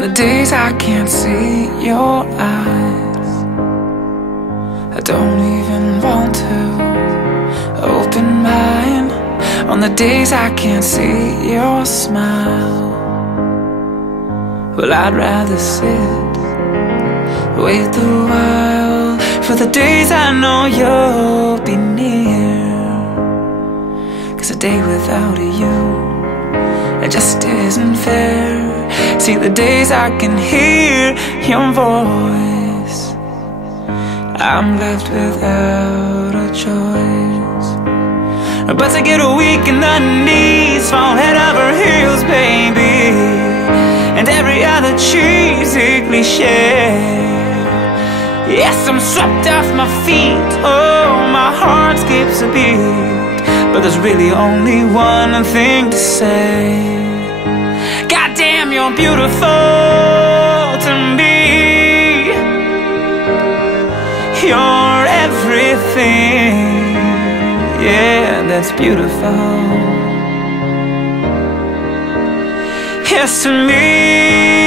The days I can't see your eyes, I don't even want to open mine. On the days I can't see your smile, well, I'd rather sit, wait a while for the days I know you'll be near. 'Cause a day without you, it just isn't fair. See, the days I can hear your voice, I'm left without a choice but to get weak in the knees, fall head over heels, baby, and every other cheesy cliche. Yes, I'm swept off my feet, oh, my heart skips a beat, but there's really only one thing to say: goddamn, you're beautiful to me. You're everything, yeah, that's beautiful. Yes, to me.